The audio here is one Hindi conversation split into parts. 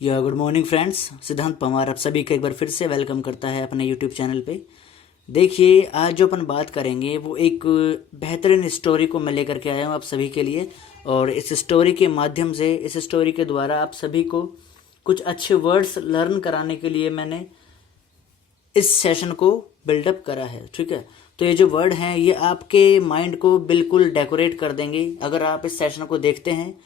या गुड मॉर्निंग फ्रेंड्स, सिद्धांत पवार आप सभी का एक बार फिर से वेलकम करता है अपने यूट्यूब चैनल पे। देखिए, आज जो अपन बात करेंगे वो एक बेहतरीन स्टोरी को मैं लेकर के आया हूँ आप सभी के लिए। और इस स्टोरी के माध्यम से, इस स्टोरी के द्वारा आप सभी को कुछ अच्छे वर्ड्स लर्न कराने के लिए मैंने इस सेशन को बिल्डअप करा है। ठीक है, तो ये जो वर्ड हैं ये आपके माइंड को बिल्कुल डेकोरेट कर देंगे अगर आप इस सेशन को देखते हैं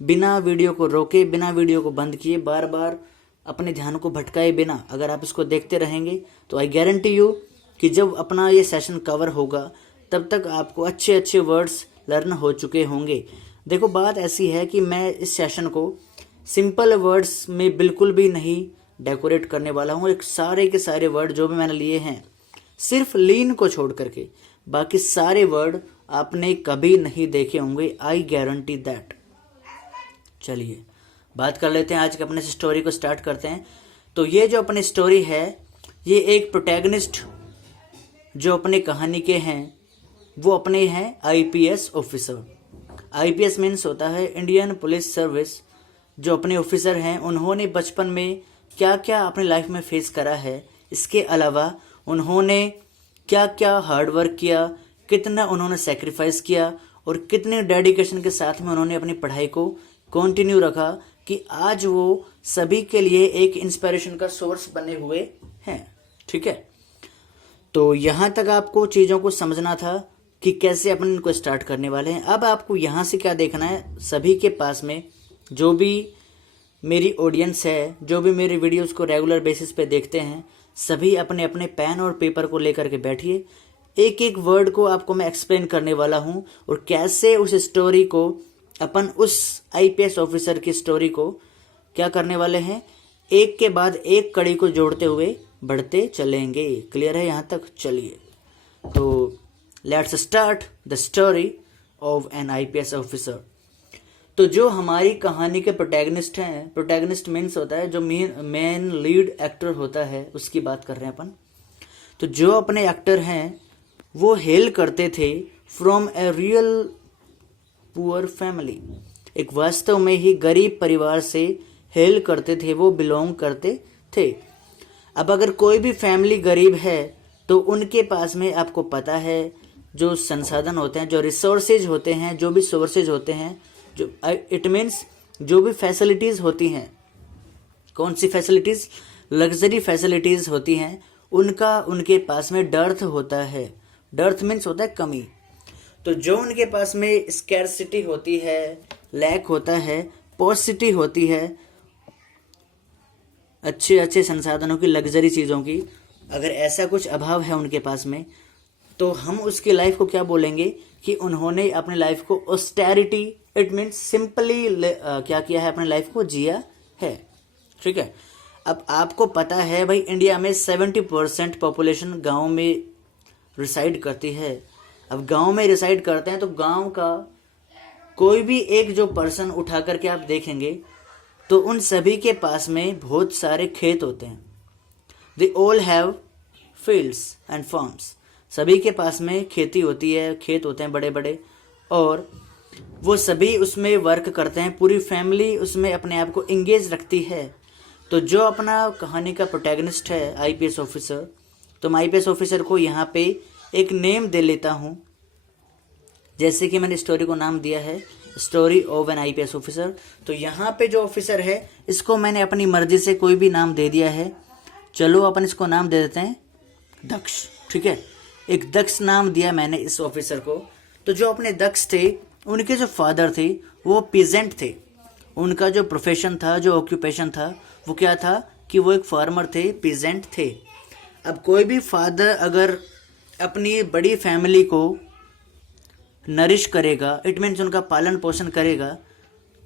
बिना वीडियो को रोके, बिना वीडियो को बंद किए, बार बार अपने ध्यान को भटकाए बिना अगर आप इसको देखते रहेंगे तो आई गारंटी यू कि जब अपना ये सेशन कवर होगा तब तक आपको अच्छे अच्छे वर्ड्स लर्न हो चुके होंगे। देखो, बात ऐसी है कि मैं इस सेशन को सिंपल वर्ड्स में बिल्कुल भी नहीं डेकोरेट करने वाला हूँ। एक सारे के सारे वर्ड जो भी मैंने लिए हैं, सिर्फ लीन को छोड़ करके बाकी सारे वर्ड आपने कभी नहीं देखे होंगे, आई गारंटी दैट। चलिए बात कर लेते हैं, आज के अपने स्टोरी को स्टार्ट करते हैं। तो ये जो अपनी स्टोरी है, ये एक प्रोटैगनिस्ट जो अपने कहानी के हैं वो अपने हैं आईपीएस ऑफिसर। आईपीएस मीन्स होता है इंडियन पुलिस सर्विस। जो अपने ऑफिसर हैं उन्होंने बचपन में क्या क्या अपनी लाइफ में फेस करा है, इसके अलावा उन्होंने क्या क्या हार्डवर्क किया, कितना उन्होंने सेक्रीफाइस किया और कितने डेडिकेशन के साथ में उन्होंने अपनी पढ़ाई को कंटिन्यू रखा कि आज वो सभी के लिए एक इंस्पिरेशन का सोर्स बने हुए हैं। ठीक है, तो यहाँ तक आपको चीज़ों को समझना था कि कैसे अपन इनको स्टार्ट करने वाले हैं। अब आपको यहाँ से क्या देखना है, सभी के पास में जो भी मेरी ऑडियंस है, जो भी मेरी वीडियोस को रेगुलर बेसिस पे देखते हैं, सभी अपने अपने पेन और पेपर को लेकर के बैठिए। एक एक वर्ड को आपको मैं एक्सप्लेन करने वाला हूँ और कैसे उस स्टोरी को अपन उस आईपीएस ऑफिसर की स्टोरी को क्या करने वाले हैं, एक के बाद एक कड़ी को जोड़ते हुए बढ़ते चलेंगे। क्लियर है यहाँ तक? चलिए, तो let's start the story of N IPS officer. तो जो हमारी कहानी के प्रोटैगनिस्ट हैं, प्रोटैगनिस्ट मीन्स होता है जो मेन लीड एक्टर होता है, उसकी बात कर रहे हैं अपन। तो जो अपने एक्टर हैं वो हेल करते थे from a real poor family. एक वास्तव में ही गरीब परिवार से हेल करते थे, वो बिलोंग करते थे। अब अगर कोई भी फैमिली गरीब है तो उनके पास में आपको पता है जो संसाधन होते हैं, जो रिसोर्सेज होते हैं, जो भी सोर्सेज होते हैं, जो इट मीन्स जो भी फैसिलिटीज़ होती हैं, कौन सी फैसिलिटीज़, लग्जरी फैसिलिटीज़ होती हैं, उनका उनके पास में डर्थ होता है। डर्थ मीन्स होता है कमी। तो जो उनके पास में स्कैरसिटी होती है, लैक होता है, पॉसिटी होती है, अच्छे अच्छे संसाधनों की, लग्जरी चीज़ों की, अगर ऐसा कुछ अभाव है उनके पास में तो हम उसकी लाइफ को क्या बोलेंगे कि उन्होंने अपनी लाइफ को ऑस्टेरिटी, इट मीन्स सिंपली क्या किया है, अपनी लाइफ को जिया है। ठीक है, अब आपको पता है भाई इंडिया में 70% पॉपुलेशन गाँव में रिसाइड करती है। अब गांव में रिसाइड करते हैं तो गांव का कोई भी एक जो पर्सन उठा करके आप देखेंगे तो उन सभी के पास में बहुत सारे खेत होते हैं। They all have fields and farms. सभी के पास में खेती होती है, खेत होते हैं बड़े बड़े, और वो सभी उसमें वर्क करते हैं। पूरी फैमिली उसमें अपने आप को इंगेज रखती है। तो जो अपना कहानी का प्रोटैगनिस्ट है आईपीएस ऑफिसर, तो मैं आईपीएस ऑफिसर को यहाँ पे एक नेम दे लेता हूँ, जैसे कि मैंने स्टोरी को नाम दिया है story of N IPS officer. तो यहाँ पे जो ऑफिसर है इसको मैंने अपनी मर्जी से कोई भी नाम दे दिया है। चलो अपन इसको नाम दे देते हैं दक्ष। ठीक है, एक दक्ष नाम दिया मैंने इस ऑफिसर को। तो जो अपने दक्ष थे, उनके जो फादर थे वो पीजेंट थे। उनका जो प्रोफेशन था, जो ऑक्यूपेशन था, वो क्या था कि वो एक फार्मर थे, पीजेंट थे। अब कोई भी फादर अगर अपनी बड़ी फैमिली को नरिश करेगा, इट मीन्स उनका पालन पोषण करेगा,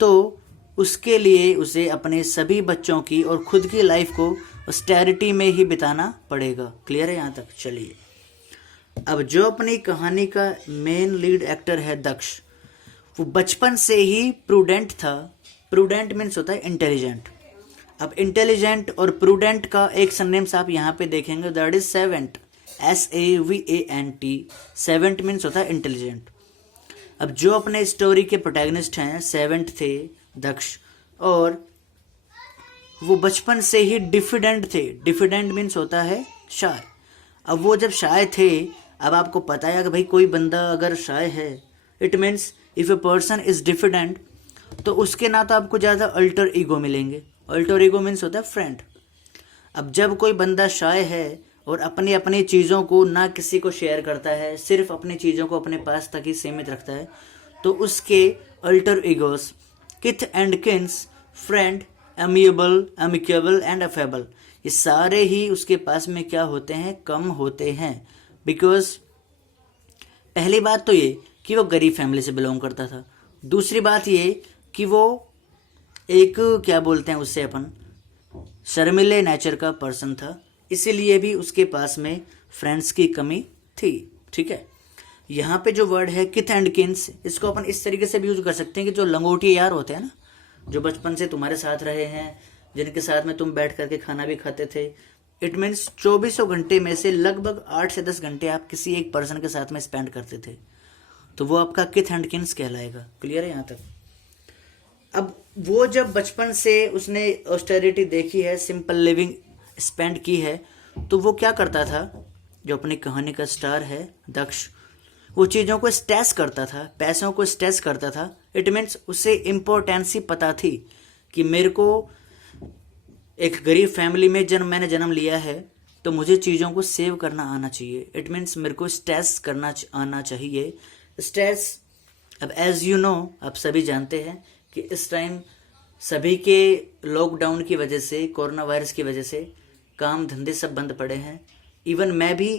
तो उसके लिए उसे अपने सभी बच्चों की और खुद की लाइफ को ऑस्टेरिटी में ही बिताना पड़ेगा। क्लियर है यहाँ तक? चलिए, अब जो अपनी कहानी का मेन लीड एक्टर है दक्ष, वो बचपन से ही प्रूडेंट था। प्रूडेंट मीन्स होता है इंटेलिजेंट। अब इंटेलिजेंट और प्रूडेंट का एक सरनेम्स आप यहाँ पे देखेंगे, that is seventh, SAVANT। Seventh means होता है इंटेलिजेंट। अब जो अपने स्टोरी के प्रोटैगनिस्ट हैं सेवेंट थे दक्ष, और वो बचपन से ही डिफिडेंट थे। डिफिडेंट मीन्स होता है शाय। अब वो जब शाय थे, अब आपको पता है कि भाई कोई बंदा अगर शाय है, it means if a person is diffident, तो उसके ना तो आपको ज़्यादा अल्टर ईगो मिलेंगे। अल्टर ईगो मीन्स होता है फ्रेंड। अब जब कोई बंदा शाय है और अपनी अपनी चीज़ों को ना किसी को शेयर करता है, सिर्फ अपनी चीज़ों को अपने पास तक ही सीमित रखता है, तो उसके अल्टर ईगोस, किथ and Keynes, friend, amicable and affable, ये सारे ही उसके पास में क्या होते हैं, कम होते हैं। बिकॉज पहली बात तो ये कि वो गरीब फैमिली से बिलोंग करता था। दूसरी बात ये कि वो एक क्या बोलते हैं उससे अपन, शर्मिले नेचर का पर्सन था, इसीलिए भी उसके पास में फ्रेंड्स की कमी थी। ठीक है, यहाँ पे जो वर्ड है किथ एंड किन्स, इसको अपन इस तरीके से भी यूज कर सकते हैं कि जो लंगोटी यार होते हैं ना, जो बचपन से तुम्हारे साथ रहे हैं, जिनके साथ में तुम बैठ करके खाना भी खाते थे, इट मीन्स 24 घंटे में से लगभग 8 से 10 घंटे आप किसी एक पर्सन के साथ में स्पेंड करते थे, तो वो आपका किथ एंड किन्स कहलाएगा। क्लियर है यहाँ तक? अब वो जब बचपन से उसने ऑस्टेरिटी देखी है, सिंपल लिविंग स्पेंड की है, तो वो क्या करता था, जो अपनी कहानी का स्टार है दक्ष, वो चीज़ों को स्ट्रेस करता था, पैसों को स्ट्रेस करता था। इट मीन्स उसे इम्पोर्टेंसी पता थी कि मेरे को एक गरीब फैमिली में मैंने जन्म लिया है, तो मुझे चीज़ों को सेव करना आना चाहिए। इट मीन्स मेरे को स्ट्रेस करना आना चाहिए। स्ट्रेस, अब एज यू नो, आप सभी जानते हैं कि इस टाइम सभी के लॉकडाउन की वजह से, कोरोना वायरस की वजह से काम धंधे सब बंद पड़े हैं। इवन मैं भी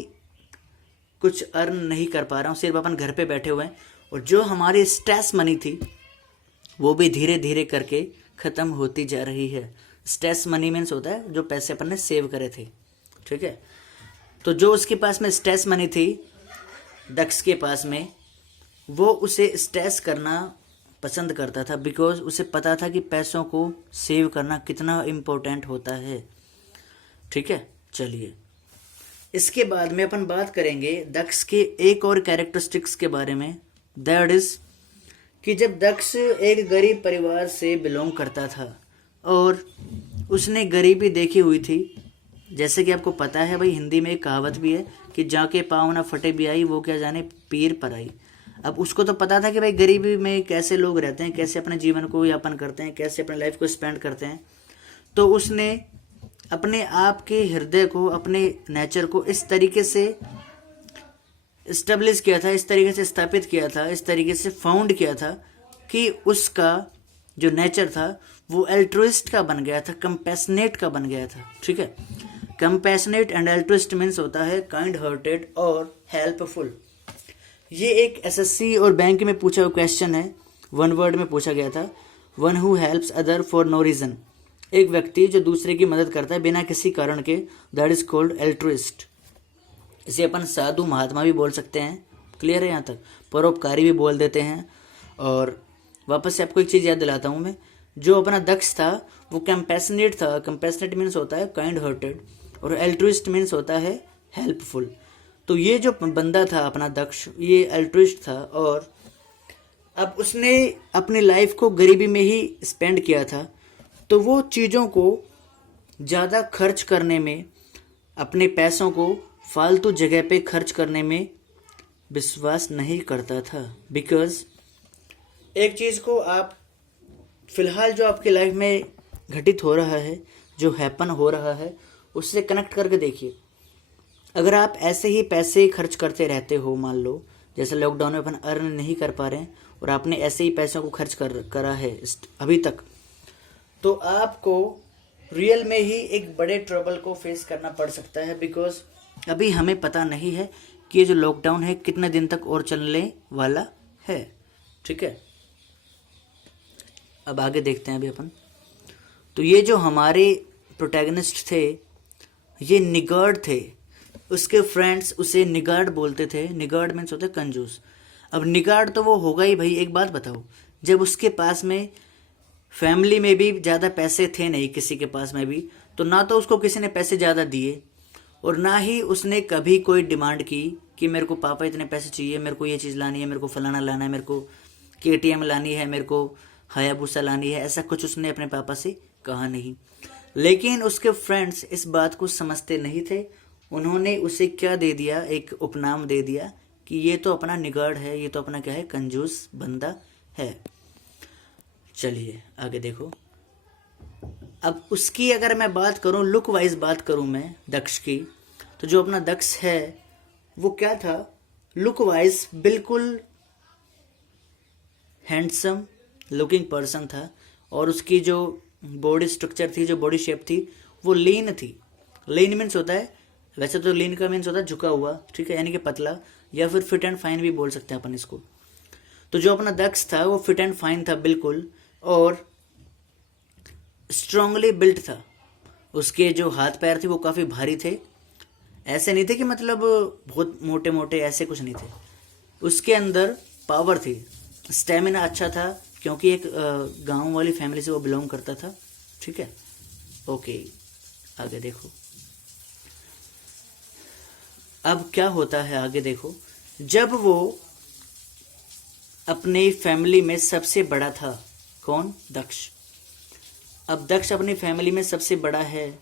कुछ अर्न नहीं कर पा रहा हूँ, सिर्फ अपन घर पे बैठे हुए हैं। और जो हमारी स्ट्रेस मनी थी वो भी धीरे धीरे करके ख़त्म होती जा रही है। स्ट्रेस मनी मीन्स होता है जो पैसे अपन ने सेव करे थे। ठीक है, तो जो उसके पास में स्ट्रेस मनी थी दक्ष के पास में, वो उसे स्ट्रेस करना पसंद करता था, बिकॉज उसे पता था कि पैसों को सेव करना कितना इम्पोर्टेंट होता है। ठीक है, चलिए इसके बाद में अपन बात करेंगे दक्ष के एक और कैरेक्टरिस्टिक्स के बारे में। दैट इज कि जब दक्ष एक गरीब परिवार से बिलोंग करता था और उसने गरीबी देखी हुई थी, जैसे कि आपको पता है भाई, हिंदी में एक कहावत भी है कि जाके पाँव ना फटे भी आई, वो क्या जाने पीर पर आई। अब उसको तो पता था कि भाई गरीबी में कैसे लोग रहते हैं, कैसे अपने जीवन को यापन करते हैं, कैसे अपने लाइफ को स्पेंड करते हैं। तो उसने अपने आप के हृदय को, अपने नेचर को इस तरीके से इस्टेब्लिश किया था, इस तरीके से स्थापित किया था, इस तरीके से फाउंड किया था कि उसका जो नेचर था वो एल्ट्रुइस्ट का बन गया था, कंपैशनेट का बन गया था। ठीक है, कंपैशनेट एंड एल्ट्रुइस्ट मीन्स होता है काइंड हार्टेड और हेल्पफुल। ये एक एसएससी और बैंक में पूछा हुआ क्वेश्चन है, वन वर्ड में पूछा गया था। One who helps other for no reason, एक व्यक्ति जो दूसरे की मदद करता है बिना किसी कारण के, दैट इज कॉल्ड एल्ट्रुइस्ट। इसे अपन साधु महात्मा भी बोल सकते हैं। क्लियर है यहाँ तक? परोपकारी भी बोल देते हैं। और वापस से आपको एक चीज़ याद दिलाता हूँ मैं, जो अपना दक्ष था वो कंपैशनेट था। कंपैशनेट मीन्स होता है काइंड हार्टेड और एल्ट्रुइस्ट मीन्स होता है हेल्पफुल। तो ये जो बंदा था अपना दक्ष, ये एल्ट्रुइस्ट था और अब उसने अपनी लाइफ को गरीबी में ही स्पेंड किया था, तो वो चीज़ों को ज़्यादा खर्च करने में, अपने पैसों को फालतू जगह पे खर्च करने में विश्वास नहीं करता था। बिकॉज एक चीज़ को आप फिलहाल जो आपकी लाइफ में घटित हो रहा है, जो हैपन हो रहा है, उससे कनेक्ट करके देखिए। अगर आप ऐसे ही पैसे खर्च करते रहते हो, मान लो जैसे लॉकडाउन में अपन अर्न नहीं कर पा रहे हैं और आपने ऐसे ही पैसों को खर्च करा है अभी तक, तो आपको रियल में ही एक बड़े ट्रबल को फेस करना पड़ सकता है। बिकॉज अभी हमें पता नहीं है कि ये जो लॉकडाउन है कितने दिन तक और चलने वाला है। ठीक है, अब आगे देखते हैं अभी अपन। तो ये जो हमारे प्रोटैगनिस्ट थे ये निगार्ड थे, उसके फ्रेंड्स उसे निगार्ड बोलते थे। निगार्ड मीन्स होता है कंजूस। अब निगार्ड तो वो होगा ही भाई। एक बात बताओ, जब उसके पास में फैमिली में भी ज़्यादा पैसे थे नहीं, किसी के पास में भी, तो ना तो उसको किसी ने पैसे ज़्यादा दिए और ना ही उसने कभी कोई डिमांड की कि मेरे को पापा इतने पैसे चाहिए, मेरे को ये चीज़ लानी है, मेरे को फलाना लाना है, मेरे को KTM लानी है, मेरे को हायाबुसा लानी है। ऐसा कुछ उसने अपने पापा से कहा नहीं। लेकिन उसके फ्रेंड्स इस बात को समझते नहीं थे। उन्होंने उसे क्या दे दिया, एक उपनाम दे दिया कि ये तो अपना निगाड़ है, ये तो अपना क्या है, कंजूस बंदा है। चलिए आगे देखो। अब उसकी अगर मैं बात करूं, लुक वाइज बात करूं मैं दक्ष की, तो जो अपना दक्ष है वो क्या था, लुक वाइज बिल्कुल हैंडसम लुकिंग पर्सन था। और उसकी जो बॉडी स्ट्रक्चर थी, जो बॉडी शेप थी, वो लीन थी। लीन मीन्स होता है, वैसे तो लीन का मीन्स होता है झुका हुआ, ठीक है, यानी कि पतला, या फिर फिट एंड फाइन भी बोल सकते हैं अपन इसको। तो जो अपना दक्ष था वो फिट एंड फाइन था बिल्कुल, और स्ट्रांगली बिल्ट था। उसके जो हाथ पैर थे वो काफ़ी भारी थे, ऐसे नहीं थे कि मतलब बहुत मोटे मोटे, ऐसे कुछ नहीं थे। उसके अंदर पावर थी, स्टेमिना अच्छा था, क्योंकि एक गांव वाली फैमिली से वो बिलोंग करता था, ठीक है। ओके आगे देखो। अब क्या होता है आगे देखो। जब वो अपनी फैमिली में सबसे बड़ा था, कौन, दक्ष। अब दक्ष अपनी फैमिली में सबसे बड़ा है,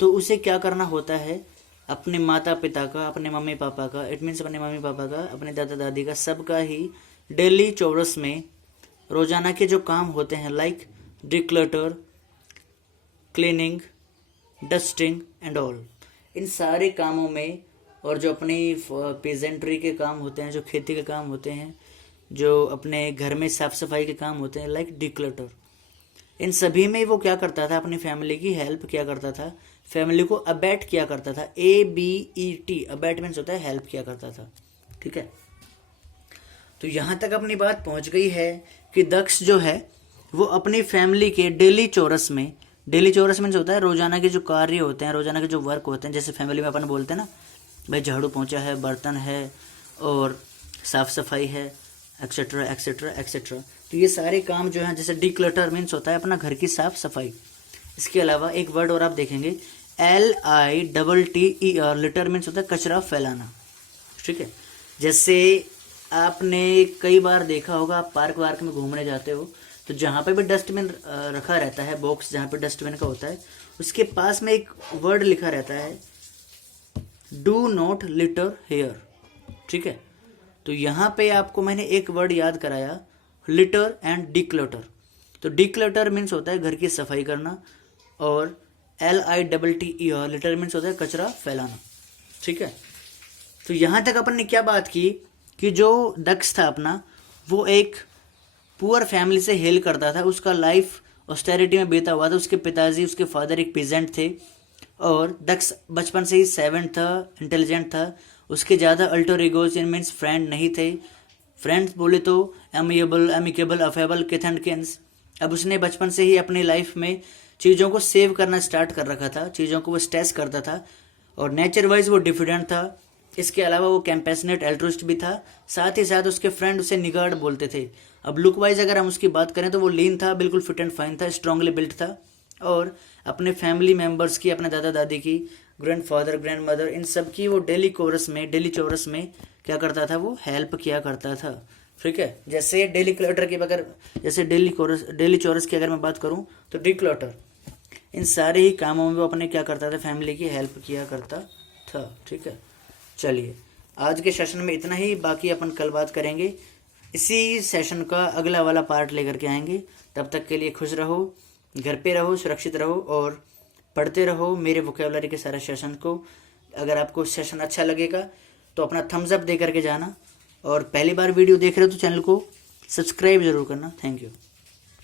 तो उसे क्या करना होता है, अपने माता पिता का, अपने मम्मी पापा का, इट मीन्स अपने मम्मी पापा का, अपने दादा दादी का, सबका ही डेली चौरस में रोजाना के जो काम होते हैं, like declutter, cleaning, dusting and all, इन सारे कामों में, और जो अपनी पेजेंट्री के काम होते हैं, जो खेती के काम होते हैं, जो अपने घर में साफ सफाई के काम होते हैं, लाइक डिक्लटर, इन सभी में वो क्या करता था, अपनी फैमिली की हेल्प किया करता था, फैमिली को अबैट किया करता था। ABET, अबैट मीन्स होता है हेल्प किया करता था, ठीक है। तो यहाँ तक अपनी बात पहुँच गई है कि दक्ष जो है वो अपनी फैमिली के डेली चौरस में, डेली चौरस मीन्स होता है रोजाना के जो कार्य होते हैं, रोजाना के जो वर्क होते हैं, जैसे फैमिली में अपन बोलते हैं ना, भाई झाड़ू पोंछा है, बर्तन है, और साफ सफाई है, एक्सेट्रा एक्सेट्रा एक्सेट्रा। तो ये सारे काम जो हैं, जैसे डिक्लटर मीन्स होता है अपना घर की साफ सफाई। इसके अलावा एक वर्ड और आप देखेंगे, LITTER, लिटर मीन्स होता है कचरा फैलाना, ठीक है। जैसे आपने कई बार देखा होगा, आप पार्क वार्क में घूमने जाते हो, तो जहाँ पे भी डस्टबिन रखा रहता है, बॉक्स जहाँ पे डस्टबिन का होता है, उसके पास में एक वर्ड लिखा रहता है, डू नॉट लिटर हेयर, ठीक है। तो यहाँ पे आपको मैंने एक वर्ड याद कराया, लिटर एंड डिक्लटर। तो डिक्लटर मीन्स होता है घर की सफाई करना, और LITTER, लिटर मीन्स होता है कचरा फैलाना, ठीक है। तो यहाँ तक अपन ने क्या बात की कि जो दक्ष था अपना, वो एक पुअर फैमिली से हेल करता था, उसका लाइफ ऑस्टेरिटी में बीता हुआ था। उसके पिताजी, उसके फादर एक पीजेंट थे, और दक्ष बचपन से ही सेवेंट था, इंटेलिजेंट था। उसके ज़्यादा अल्टर ईगोज मीन्स फ्रेंड नहीं थे। फ्रेंड्स बोले तो एमिकेबल, अफेबल, किथ एंड किन्स। अब उसने बचपन से ही अपनी लाइफ में चीज़ों को सेव करना स्टार्ट कर रखा था, चीज़ों को वो स्ट्रेस करता था, और नेचर वाइज वो डिफिडेंट था। इसके अलावा वो कैंपेशनेट एल्ट्रुइस्ट भी था। साथ ही साथ उसके फ्रेंड उसे निगार्ड बोलते थे। अब लुक वाइज अगर हम उसकी बात करें तो वो लीन था, बिल्कुल फिट एंड फाइन था, स्ट्रांगली बिल्ट था, और अपने फैमिली मेम्बर्स की, अपने दादा दादी की, ग्रैंडफादर, ग्रैंड मदर, इन सब की वो डेली चौरस में क्या करता था, वो हेल्प किया करता था, ठीक है। जैसे डेली क्लटर की अगर, जैसे डेली चौरस की अगर मैं बात करूं तो डिक्लटर, इन सारे ही कामों में वो अपने क्या करता था, फैमिली की हेल्प किया करता था, ठीक है। चलिए आज के सेशन में इतना ही, बाकी अपन कल बात करेंगे। इसी सेशन का अगला वाला पार्ट लेकर के आएंगे। तब तक के लिए खुश रहो, घर पे रहो, सुरक्षित रहो, और पढ़ते रहो मेरे वोकेबलरी के सारे सेशन को। अगर आपको सेशन अच्छा लगेगा तो अपना थम्स अप दे करके जाना, और पहली बार वीडियो देख रहे हो तो चैनल को सब्सक्राइब जरूर करना। Thank you.